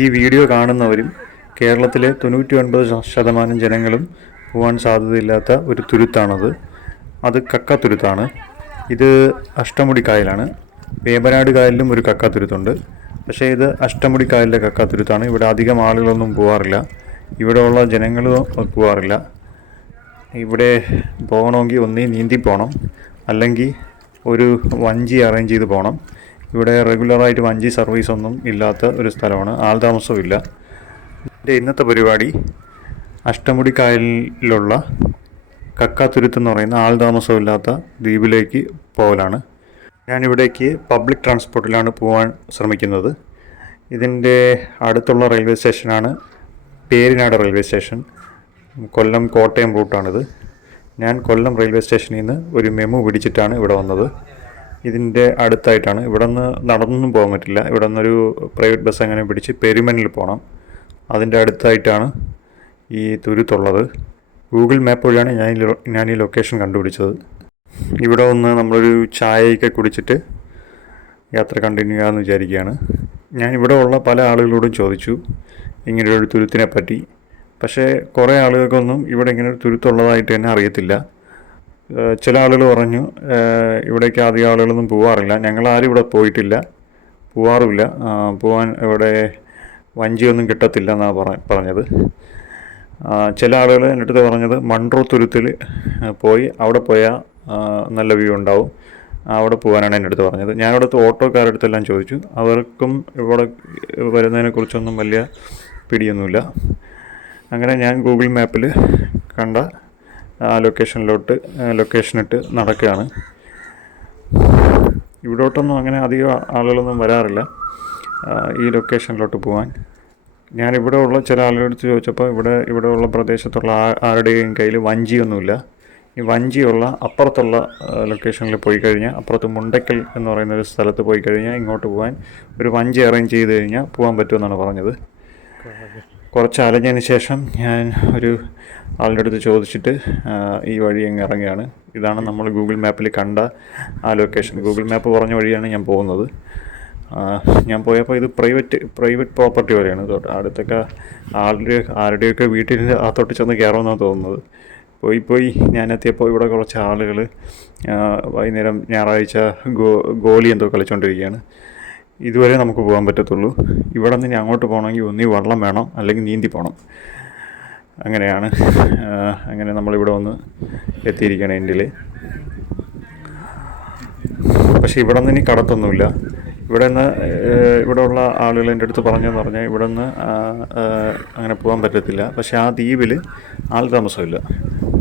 ഈ വീഡിയോ കാണുന്നവരും കേരളത്തിലെ 99% ജനങ്ങളും പോകാൻ സാധ്യതയില്ലാത്ത ഒരു തുരുത്താണത്. അത് കക്കാത്തുരുത്താണ്. ഇത് അഷ്ടമുടി കായലാണ്. വേമ്പനാട് കായലിലും ഒരു കക്കാത്തുരുത്തുണ്ട്. പക്ഷേ ഇത് അഷ്ടമുടി കായലിലെ കക്കാത്തുരുത്താണ്. ഇവിടെ അധികം ആളുകളൊന്നും പോകാറില്ല. ഇവിടെയുള്ള ജനങ്ങൾ പോകാറില്ല. ഇവിടെ പോകണമെങ്കിൽ ഒന്നേ നീന്തി പോകണം, അല്ലെങ്കിൽ ഒരു വഞ്ചി അറേഞ്ച് ചെയ്ത് പോകണം. ഇവിടെ റെഗുലറായിട്ട് വഞ്ചി സർവീസൊന്നും ഇല്ലാത്ത ഒരു സ്ഥലമാണ്. ആൾതാമസവും ഇല്ല. എൻ്റെ ഇന്നത്തെ പരിപാടി അഷ്ടമുടി കായലിലുള്ള കക്കാത്തുരുത്ത് എന്ന് പറയുന്ന ആൾതാമസമില്ലാത്ത ദ്വീപിലേക്ക് പോകലാണ്. ഞാനിവിടേക്ക് പബ്ലിക് ട്രാൻസ്പോർട്ടിലാണ് പോകാൻ ശ്രമിക്കുന്നത്. ഇതിൻ്റെ അടുത്തുള്ള റെയിൽവേ സ്റ്റേഷനാണ് പേരിനാട് റെയിൽവേ സ്റ്റേഷൻ. കൊല്ലം കോട്ടയം റൂട്ടാണിത്. ഞാൻ കൊല്ലം റെയിൽവേ സ്റ്റേഷനിൽ നിന്ന് ഒരു മെമു പിടിച്ചിട്ടാണ് ഇവിടെ വന്നത്. ഇതിൻ്റെ അടുത്തായിട്ടാണ്. ഇവിടെ നിന്ന് നടന്നൊന്നും പോകാൻ പറ്റില്ല. ഇവിടെ നിന്നൊരു പ്രൈവറ്റ് ബസ് അങ്ങനെ പിടിച്ച് പെരുമനിൽ പോകണം. അതിൻ്റെ അടുത്തായിട്ടാണ് ഈ തുരുത്തുള്ളത്. ഗൂഗിൾ മാപ്പ് വഴിയാണ് ഞാൻ ഈ ലൊക്കേഷൻ കണ്ടുപിടിച്ചത്. ഇവിടെ വന്ന് നമ്മളൊരു ചായയൊക്കെ കുടിച്ചിട്ട് യാത്ര കണ്ടിന്യൂ ചെയ്യാമെന്ന് വിചാരിക്കുകയാണ്. ഞാൻ ഇവിടെ ഉള്ള പല ആളുകളോടും ചോദിച്ചു ഇങ്ങനെയൊരു തുരുത്തിനെ പറ്റി. പക്ഷേ കുറേ ആളുകൾക്കൊന്നും ഇവിടെ ഇങ്ങനെ ഒരു തുരുത്തുള്ളതായിട്ട് തന്നെ അറിയത്തില്ല. ചില ആളുകൾ പറഞ്ഞു ഇവിടേക്ക് അധികം ആളുകളൊന്നും പോകാറില്ല. ഞങ്ങളാരും ഇവിടെ പോയിട്ടില്ല, പോകാറുമില്ല. പോകാൻ ഇവിടെ വഞ്ചിയൊന്നും കിട്ടത്തില്ല എന്നാണ് പറഞ്ഞത്. ചില ആളുകൾ എൻ്റെ അടുത്ത് പറഞ്ഞത് മൺട്രോ തുരുത്തിൽ പോയി അവിടെ പോയാൽ നല്ല വ്യൂ ഉണ്ടാവും, അവിടെ പോകാനാണ് എൻ്റെ അടുത്ത് പറഞ്ഞത്. ഞാനിവിടുത്തെ ഓട്ടോക്കാരുടെ അടുത്തെല്ലാം ചോദിച്ചു. അവർക്കും ഇവിടെ വരുന്നതിനെക്കുറിച്ചൊന്നും വലിയ പിടിയൊന്നുമില്ല. അങ്ങനെ ഞാൻ ഗൂഗിൾ മാപ്പിൽ കണ്ട ലൊക്കേഷനിട്ട് നടക്കുകയാണ്. ഇവിടോട്ടൊന്നും അങ്ങനെ അധികം ആളുകളൊന്നും വരാറില്ല ഈ ലൊക്കേഷനിലോട്ട് പോകാൻ. ഞാനിവിടെ ഉള്ള ചില ആളുകളടുത്ത് ചോദിച്ചപ്പോൾ ഇവിടെ ഉള്ള പ്രദേശത്തുള്ള ആരുടെയും കയ്യിൽ വഞ്ചിയൊന്നുമില്ല. ഈ വഞ്ചിയുള്ള അപ്പുറത്തുള്ള ലൊക്കേഷനിൽ പോയി കഴിഞ്ഞാൽ, അപ്പുറത്ത് മുണ്ടക്കൽ എന്ന് പറയുന്ന ഒരു സ്ഥലത്ത് പോയി കഴിഞ്ഞാൽ ഇങ്ങോട്ട് പോകാൻ ഒരു വഞ്ചി അറേഞ്ച് ചെയ്ത് കഴിഞ്ഞാൽ പോകാൻ പറ്റുമെന്നാണ് പറഞ്ഞത്. കുറച്ച് അലഞ്ഞതിന് ശേഷം ഞാൻ ഒരു ആളുടെ അടുത്ത് ചോദിച്ചിട്ട് ഈ വഴി അങ്ങ് ഇറങ്ങുകയാണ്. ഇതാണ് നമ്മൾ ഗൂഗിൾ മാപ്പിൽ കണ്ട ആ ലൊക്കേഷൻ. ഗൂഗിൾ മാപ്പ് പറഞ്ഞ വഴിയാണ് ഞാൻ പോകുന്നത്. ഞാൻ പോയപ്പോൾ ഇത് പ്രൈവറ്റ് പ്രോപ്പർട്ടി വരെയാണ്. അടുത്തൊക്കെ ആരുടെയൊക്കെ വീട്ടിൽ അകത്തോട്ട് ചെന്ന് കയറുമെന്നാണ് തോന്നുന്നത്. പോയി ഞാനെത്തിയപ്പോൾ ഇവിടെ കുറച്ച് ആളുകൾ വൈകുന്നേരം ഞായറാഴ്ച ഗോലി എന്തോ കളിച്ചുകൊണ്ടിരിക്കുകയാണ്. ഇതുവരെ നമുക്ക് പോകാൻ പറ്റത്തുള്ളൂ. ഇവിടെ നിന്ന് അങ്ങോട്ട് പോകണമെങ്കിൽ ഒന്നീ വെള്ളം വേണം, അല്ലെങ്കിൽ നീന്തി പോകണം. അങ്ങനെയാണ്. അങ്ങനെ നമ്മളിവിടെ വന്ന് എത്തിയിരിക്കുകയാണ് എൻഡിൽ. പക്ഷേ ഇവിടെ നിന്ന് ഇനി കടത്തൊന്നുമില്ല. ഇവിടെ ഉള്ള ആളുകൾ എൻ്റെ അടുത്ത് പറഞ്ഞതെന്ന് പറഞ്ഞാൽ ഇവിടെ നിന്ന് അങ്ങനെ പോകാൻ പറ്റത്തില്ല. പക്ഷേ ആ ദ്വീപിൽ ആൾ താമസമില്ല,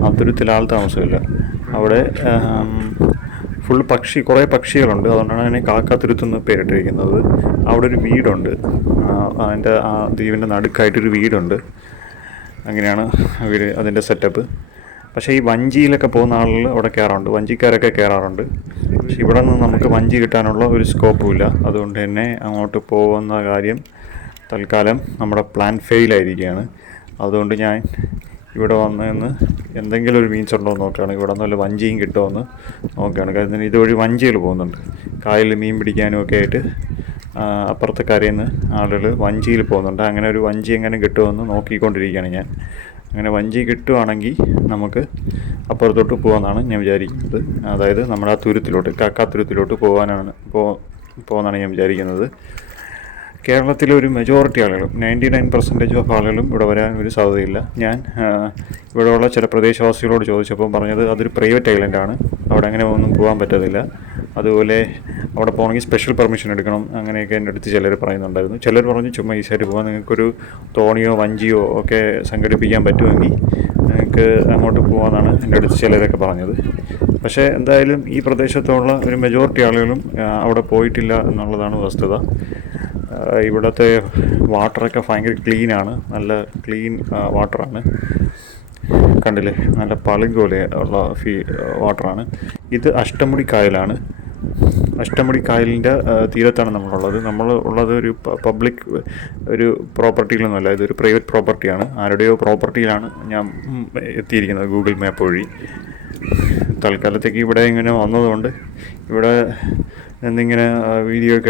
ആ തുരുത്തിൽ ആൾ താമസമില്ല. അവിടെ ഫുൾ കുറേ പക്ഷികളുണ്ട്. അതുകൊണ്ടാണ് അതിനെ കാക്കാത്തുരുത്തെന്ന് പേരിട്ടിരിക്കുന്നത്. അവിടെ ഒരു വീടുണ്ട്. ആ ദ്വീപിൻ്റെ നടുക്കായിട്ടൊരു വീടുണ്ട്. അങ്ങനെയാണ് അതിൻ്റെ സെറ്റപ്പ്. പക്ഷേ ഈ വഞ്ചിയിലൊക്കെ പോകുന്ന ആളുകൾ അവിടെ കയറാറുണ്ട്, വഞ്ചിക്കാരൊക്കെ കയറാറുണ്ട്. പക്ഷെ ഇവിടെ നിന്ന് നമുക്ക് വഞ്ചി കിട്ടാനുള്ള ഒരു സ്കോപ്പുമില്ല. അതുകൊണ്ട് തന്നെ അങ്ങോട്ട് പോകുന്ന കാര്യം തൽക്കാലം നമ്മുടെ പ്ലാൻ ഫെയിലായിരിക്കുകയാണ്. അതുകൊണ്ട് ഞാൻ ഇവിടെ വന്നതെന്ന് എന്തെങ്കിലും ഒരു മീൻസ് ഉണ്ടോ എന്ന് നോക്കുകയാണ്. ഇവിടെ നല്ല വഞ്ചിയും കിട്ടുമെന്ന് നോക്കുകയാണ്. കാരണം ഇതുവഴി വഞ്ചികൾ പോകുന്നുണ്ട്. കായലിൽ മീൻ പിടിക്കാനും ഒക്കെ ആയിട്ട് അപ്പുറത്തെ കരയിൽ നിന്ന് ആളുകൾ വഞ്ചിയിൽ പോകുന്നുണ്ട്. അങ്ങനെ ഒരു വഞ്ചി എങ്ങനെ കിട്ടുമെന്ന് നോക്കിക്കൊണ്ടിരിക്കുകയാണ് ഞാൻ. അങ്ങനെ വഞ്ചി കിട്ടുവാണെങ്കിൽ നമുക്ക് അപ്പുറത്തോട്ട് പോകാമെന്നാണ് ഞാൻ വിചാരിക്കുന്നത്. അതായത് നമ്മുടെ ആ തുരുത്തിലോട്ട്, കക്കാത്തുരുത്തിലോട്ട് പോകുമെന്നാണ് ഞാൻ വിചാരിക്കുന്നത്. കേരളത്തിലെ ഒരു മെജോറിറ്റി ആളുകളും 99% ഓഫ് ആളുകളും ഇവിടെ വരാൻ ഒരു സാധ്യതയില്ല. ഞാൻ ഇവിടെയുള്ള ചില പ്രദേശവാസികളോട് ചോദിച്ചപ്പോൾ പറഞ്ഞത് അതൊരു പ്രൈവറ്റ് ഐലൻഡാണ്, അവിടെ അങ്ങനെ ഒന്നും പോകാൻ പറ്റത്തില്ല. അതുപോലെ അവിടെ പോകണമെങ്കിൽ സ്പെഷ്യൽ പെർമിഷൻ എടുക്കണം, അങ്ങനെയൊക്കെ എൻ്റെ അടുത്ത് ചിലർ പറയുന്നുണ്ടായിരുന്നു. ചിലർ പറഞ്ഞു ചുമ്മാ ഈസിയായിട്ട് പോകാൻ, നിങ്ങൾക്കൊരു തോണിയോ വഞ്ചിയോ ഒക്കെ സംഘടിപ്പിക്കാൻ പറ്റുമെങ്കിൽ നിങ്ങൾക്ക് അങ്ങോട്ട് പോകാമെന്നാണ് എൻ്റെ അടുത്ത് ചിലരൊക്കെ പറഞ്ഞത്. പക്ഷേ എന്തായാലും ഈ പ്രദേശത്തുള്ള ഒരു മെജോറിറ്റി ആളുകളും അവിടെ പോയിട്ടില്ല എന്നുള്ളതാണ് വസ്തുത. ഇവിടുത്തെ വാട്ടറൊക്കെ ഭയങ്കര ക്ലീനാണ്, നല്ല ക്ലീൻ വാട്ടറാണ്. കണ്ടില്ലേ, നല്ല പളുങ്ക് പോലെ ഉള്ള വാട്ടറാണ്. ഇത് അഷ്ടമുടി കായലാണ്. അഷ്ടമുടി കായലിൻ്റെ തീരത്താണ് നമ്മളുള്ളത്. നമ്മൾ ഉള്ളത് ഒരു പബ്ലിക് ഒരു പ്രോപ്പർട്ടിയിലൊന്നുമല്ല, ഇതൊരു പ്രൈവറ്റ് പ്രോപ്പർട്ടിയാണ്. ആരുടെയോ പ്രോപ്പർട്ടിയിലാണ് ഞാൻ എത്തിയിരിക്കുന്നത് ഗൂഗിൾ മാപ്പ് വഴി. തൽക്കാലത്തേക്ക് ഇവിടെ ഇങ്ങനെ വന്നതുകൊണ്ട് ഇവിടെ നിന്നിങ്ങനെ വീഡിയോ ഒക്കെ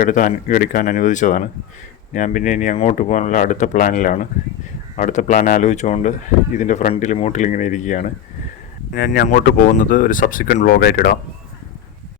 എടുക്കാൻ അനുവദിച്ചതാണ്. ഞാൻ പിന്നെ ഇനി അങ്ങോട്ട് പോകാനുള്ള അടുത്ത പ്ലാനിലാണ്. അടുത്ത പ്ലാൻ ആലോചിച്ചുകൊണ്ട് ഇതിൻ്റെ ഫ്രണ്ടിൽ മൂട്ടിലിങ്ങനെ ഇരിക്കുകയാണ്. ഞാൻ ഇനി അങ്ങോട്ട് പോകുന്നത് ഒരു സബ്സിക്വൻറ്റ് വ്ളോഗായിട്ട് ഇടാം.